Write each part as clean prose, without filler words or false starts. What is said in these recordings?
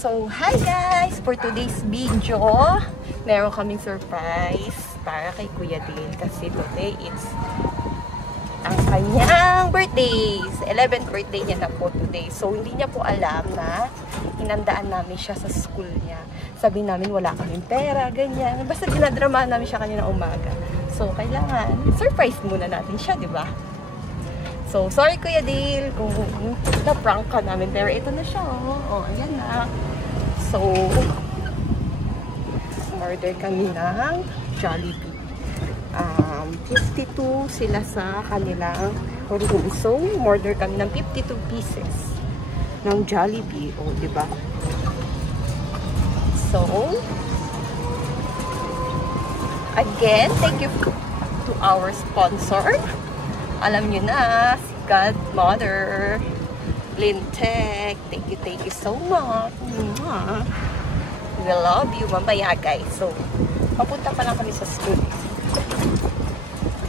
So, hi guys! For today's video, meron kaming surprise para kay Kuya Dale kasi today is ang kanyang birthday. 11th birthday niya na po today. So, hindi niya po alam na hinandaan namin siya sa school niya. Sabi namin wala kaming pera, ganyan. Basta dinadramahan namin siya kanina umaga. So, kailangan surprise muna natin siya, di ba? So, sorry Kuya Dale kung na-prank ka namin. Pero ito na siya, oh. Ayan na. So, order kami ng Jollibee. 52 sila sa kanilang room. So, order kami ng 52 pieces ng Jollibee. O, diba? So, again, thank you to our sponsor. Alam nyo na, si Godmother Lintec. Thank you so much. We love you. Mamaya guys. So, papunta pa lang kami sa school.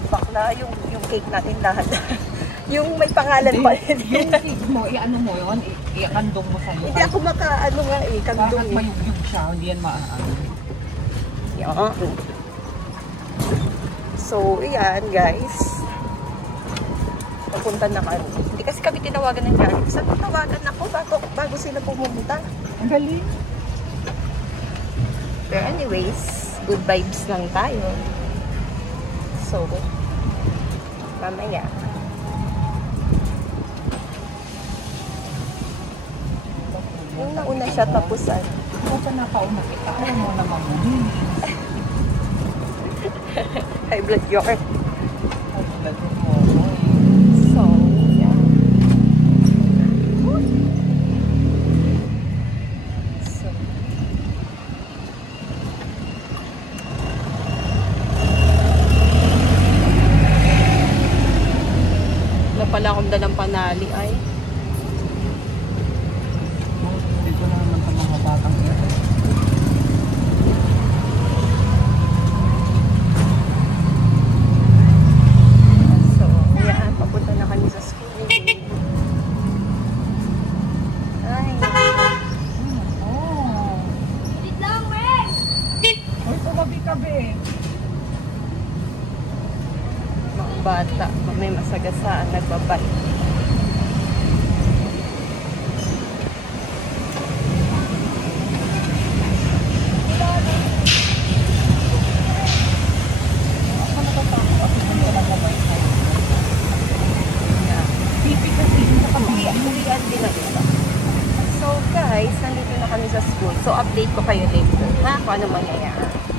Bakla yung cake natin lahat. Yung may pangalan pa rin. Yung cake mo, i-ano mo yun? I-kandong mo sa iyo. Hindi ako maka-ano nga kandong. Bakit mayugyug siya? Hindi yan maaano. Yan. So, yan guys. Papunta na kami. Hindi kasi kami tinawagan ng Jollibee. Saan tinawagan ako bago sila pumunta? Ang galing. Pero anyways, good vibes lang tayo. So, mamaya. Yung nauna siya tapusan. Ito pa nakauna kita. Ayaw mo naman mo. High blood yogurt. High blood mo. So, yeah. So, wala pala akong dalang panali ay. Hindi ko naman sa mga batang ito. Bata, may masagasaan, nagbabay. So guys, nandito na kami sa school. So update ko kayo later, ha? Kung ano mangyayari.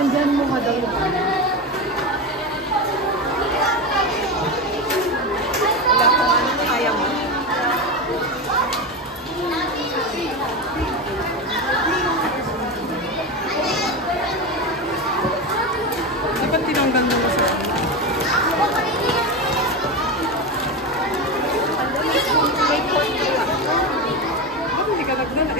Sandyan mo nga daw yung ano. Wala kung ano na kaya mo. Dapat tinanggal mo sa ano. Bakit hindi ka nagdala?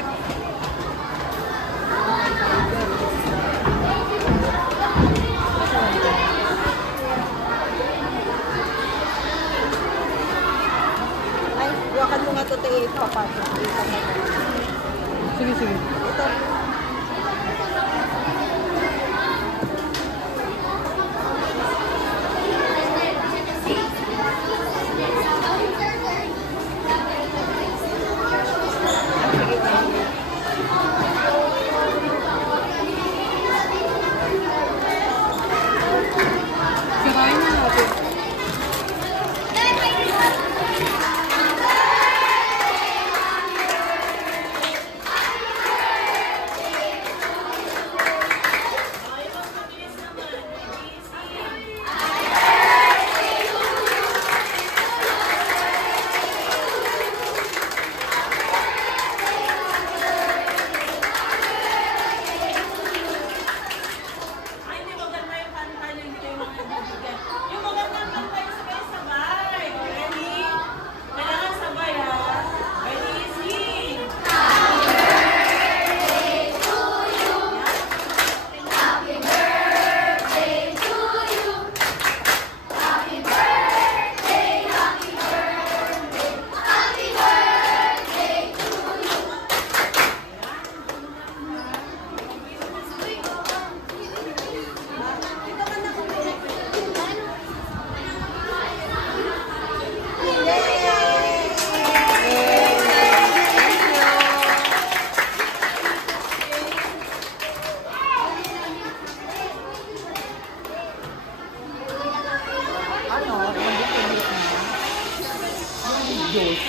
juice.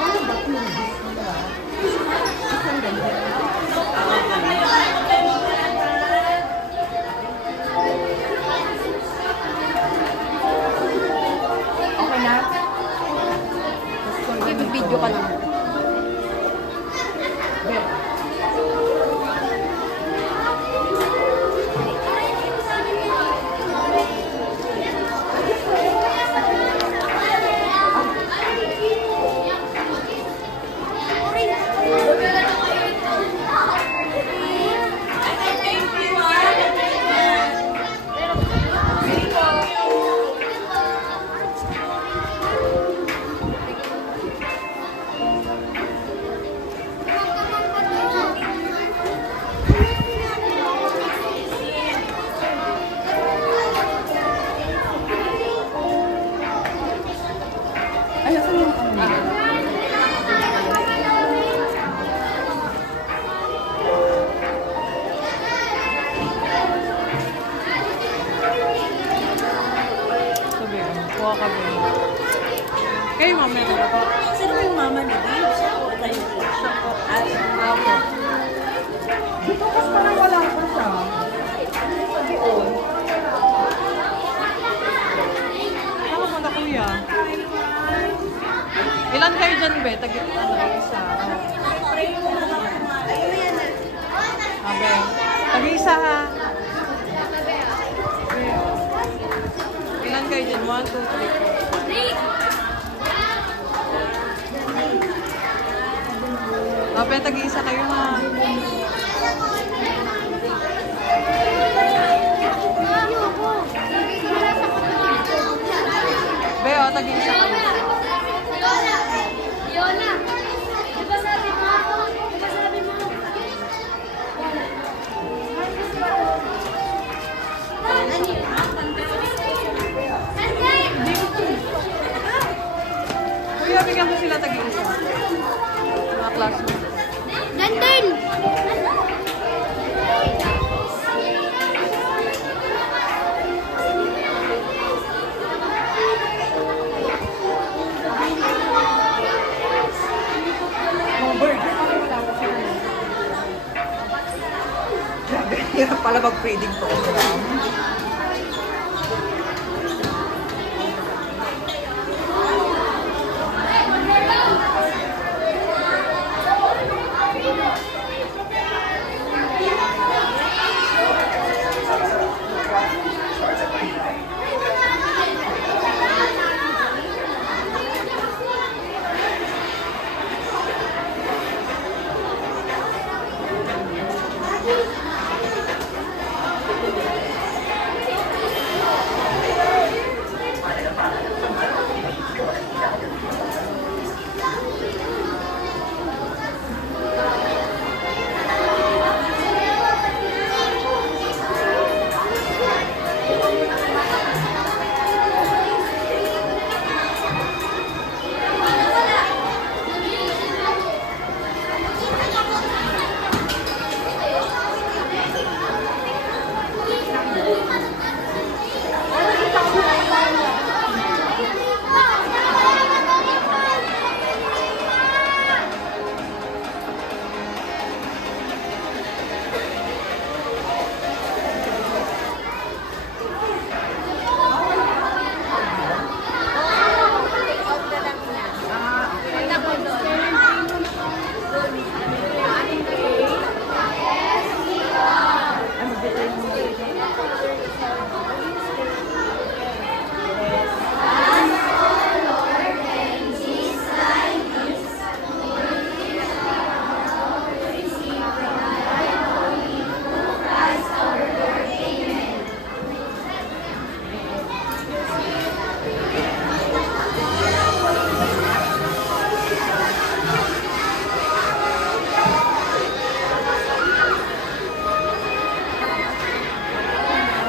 Ano ba ito yung juice nila? Isang ganyan. Okay na? Sige, video ka lang. Kayo mama na ako. Sino yung mama ni Dave? Siya o tayo? Siya po. Ako. Dito kasi parang wala pa siya. Doon. Saan ka muna kuya? Ilan kayo dyan be? Tag-isa. Abe. Tag-isa ha. Ilan kayo dyan? 1, 2, 3, 4. Abe, tag-isa kayo ha. Be, o, tag-isa kayo. Yona! Diba sabi mo ako? Diba sabi mo? Kuya, bigyan mo sila tag-isa. Mga classmates. Nandun! Hirap pala mag-breeding program.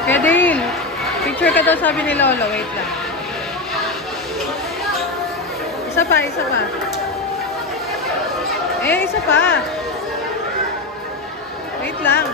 Kaya Dale, picture ka daw sabi ni Lolo. Wait lang. Isa pa, isa pa. Eh, isa pa. Wait lang.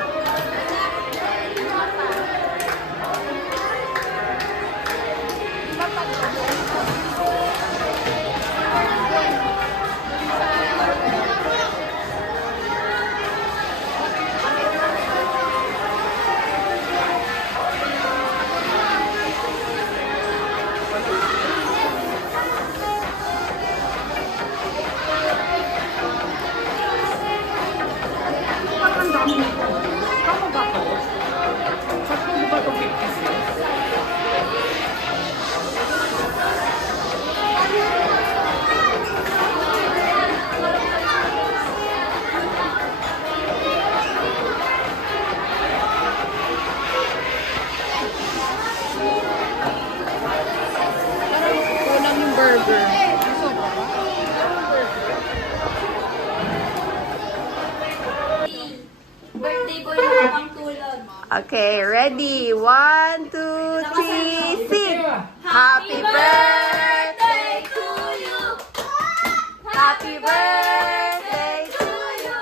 sugar. Birthday ko yung pang tulog. Okay, ready? 1, 2, 3, sing! Happy birthday to you! Happy birthday to you!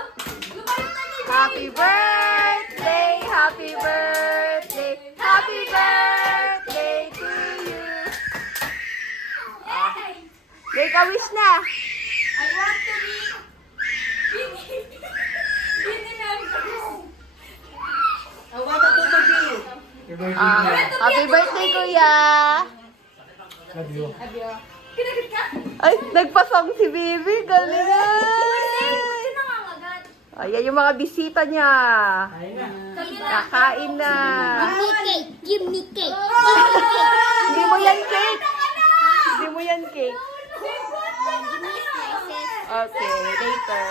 Happy birthday! Happy birthday! Happy birthday to you! Make a wish na! I want to be... Happy birthday, Kuya! Kinagat ka? Ay, nagpasong si Bibi. Galing ay! Nangangagat. Ayan yung mga bisita niya. Kakain na. Give me cake. Hindi mo yan cake. Hindi mo yan cake. Okay, later.